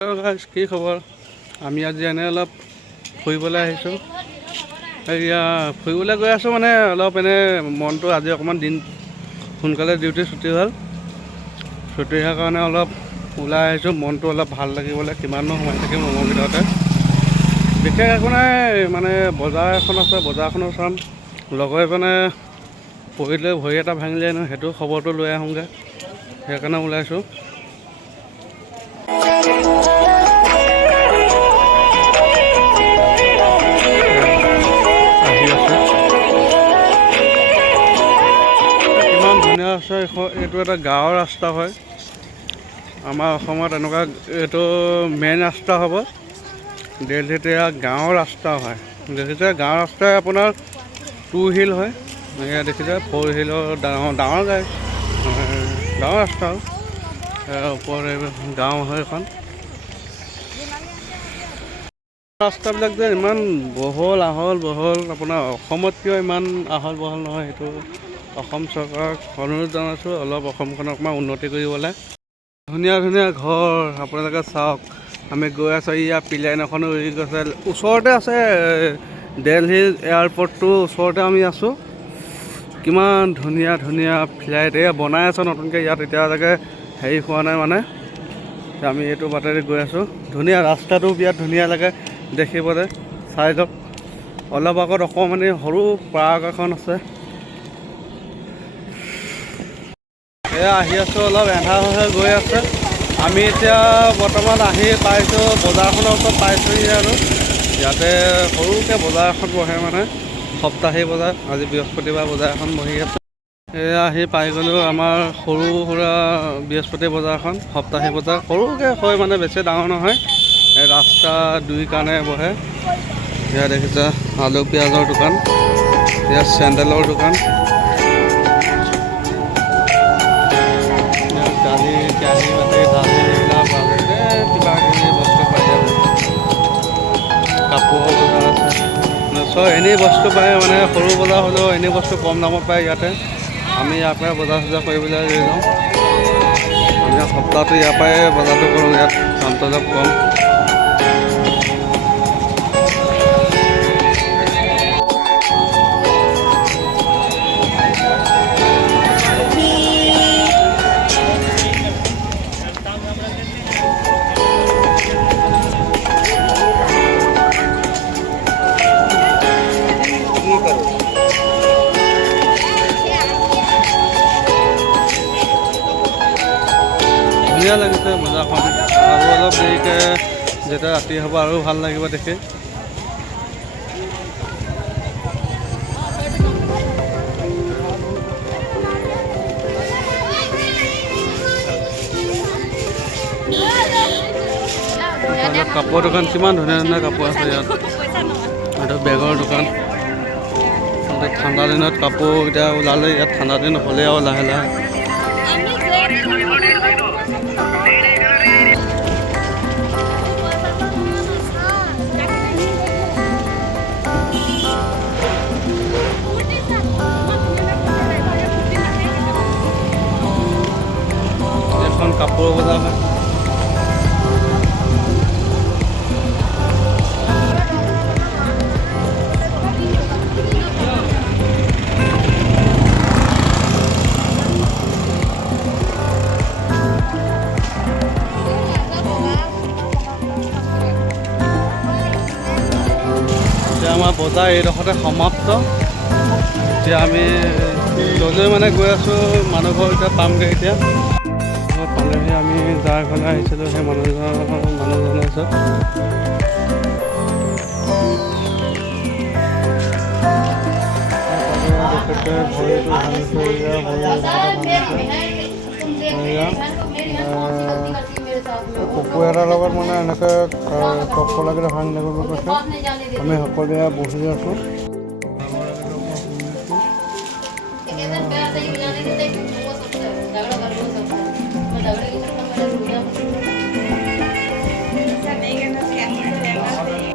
কি খবৰ? আমি আজি এনে অলপ ফুৰিবলৈ আহিছোঁ। এয়া ফুৰিবলৈ গৈ আছোঁ মানে অলপ এনে মনটো আজি অকণমান দিন সোনকালে ডিউটি ছুটি হ'ল। ছুটি হোৱাৰ কাৰণে অলপ ওলাই আহিছোঁ, মনটো অলপ ভাল লাগিবলৈ। কিমাননো সোমাই থাকিম ৰুমৰ ভিতৰতে। বিশেষ একো নাই, মানে বজাৰ এখন আছে, বজাৰখনো চাম। লগৰ এজনে পঢ়িলৈ ভৰি এটা ভাঙিলে নহয়, সেইটো খবৰটো লৈ আহোঁগৈ, সেইকাৰণে ওলাইছোঁ। কিমান ধুনীয়া আছে, এইটো এটা গাঁৱৰ ৰাস্তা হয়। আমাৰ অসমত এনেকুৱা এইটো মেইন ৰাস্তা হ'ব। দিল্লীত এয়া গাঁৱৰ ৰাস্তা হয়। দেখিছে গাঁৱৰ ৰাস্তাই আপোনাৰ 2 হুইল হয়। এয়া দেখিছে 4 হুইলৰ ডাঙৰ গাড়ী, গাঁৱৰ ৰাস্তা আৰু ওপৰত গাঁও হয় এখন। ৰাস্তাবিলাক যে ইমান বহল বহল, আপোনাৰ অসমত কিয় ইমান আহল বহল নহয়, সেইটো অসম চৰকাৰক অনুৰোধ জনাইছোঁ অলপ অসমখনক অকণমান উন্নতি কৰিবলৈ। ধুনীয়া ধুনীয়া ঘৰ আপোনালোকে চাওক। আমি গৈ আছোঁ, ইয়াৰ পিলাইন এখনো উৰি গৈছে। ওচৰতে আছে দিল্লী এয়াৰপৰ্টটো, ওচৰতে আমি আছোঁ। কিমান ধুনীয়া ধুনীয়া ফ্লাইট এয়া বনাই আছে নতুনকৈ, ইয়াত এতিয়ালৈকে হেৰি হোৱা নাই মানে। আমি এইটো বাটেৰে গৈ আছোঁ। ধুনীয়া ৰাস্তাটো বিৰাট ধুনীয়া লাগে দেখিবলৈ, চাই যাওক। অলপ আগত অকণমানি সৰু পাৰ্ক এখন আছে। এয়া আহি আছোঁ, অলপ এন্ধাৰ হৈ গৈ আছে। আমি এতিয়া বৰ্তমান আহি পাইছোঁ, বজাৰখনৰ ওচৰত পাইছোঁহি আৰু ইয়াতে সৰুকৈ বজাৰ এখন বহে, মানে সপ্তাহী বজাৰ। আজি বৃহস্পতিবাৰ বজাৰ এখন বহি আছে। এয়া আহি পাই গ'লোঁ আমাৰ সৰু সুৰা বৃহস্পতি বজাৰখন, সপ্তাহী বজাৰ। সৰুকৈ হয় মানে, বেছি ডাঙৰ নহয়। এই ৰাস্তা 2 কাৰণে বহে। ইয়াত দেখিছা আলু পিঁয়াজৰ দোকান, ইয়াত চেণ্ডেলৰ দোকান, দালি কেৰাহী বাতি দালি এইবিলাক কিবা কিবি বস্তু পাই যায়। কাপোৰৰ বজাৰ আছে, চব এনেই বস্তু পায় মানে। সৰু বজাৰ হ'লেও এনেই বস্তু কম দামত পায় ইয়াতে। আমি ইয়াৰ পৰাই বজাৰ চজাৰ কৰিবলৈ লৈ যাওঁ। আমি সপ্তাহটো ইয়াৰ পৰাই বজাৰটো কৰোঁ, ইয়াত দামটো অলপ কম। ধুনীয়া লাগিছে বজাৰখন। আৰু অলপ দেৰিকৈ যেতিয়া ৰাতি হ'ব আৰু ভাল লাগিব দেখি। কাপোৰৰ দোকান, কিমান ধুনীয়া ধুনীয়া কাপোৰ আছে ইয়াত। এইটো বেগৰ দোকান। ঠাণ্ডা দিনত কাপোৰ এতিয়া ওলালে, ইয়াত ঠাণ্ডা দিন হ'লেই আৰু লাহে লাহে। এখন কাপোৰৰ বজাৰ হয়। আমাৰ বজাৰ এইডোখৰতে সমাপ্ত। এতিয়া আমি য'লৈ মানে গৈ আছোঁ, মানুহঘৰ এতিয়া পামগৈ। এতিয়া পালেহি, আমি যাৰ ঘৰলৈ আহিছিলোঁ সেই মানুহজনৰ ওচৰত। ভৰিটো কুকুৰ এটাৰ লগত মানে এনেকৈ টক্কৰ লাগিলে ভাঙি লাগিব কৈছে। আমি সকলোৱে বহি আছোঁ।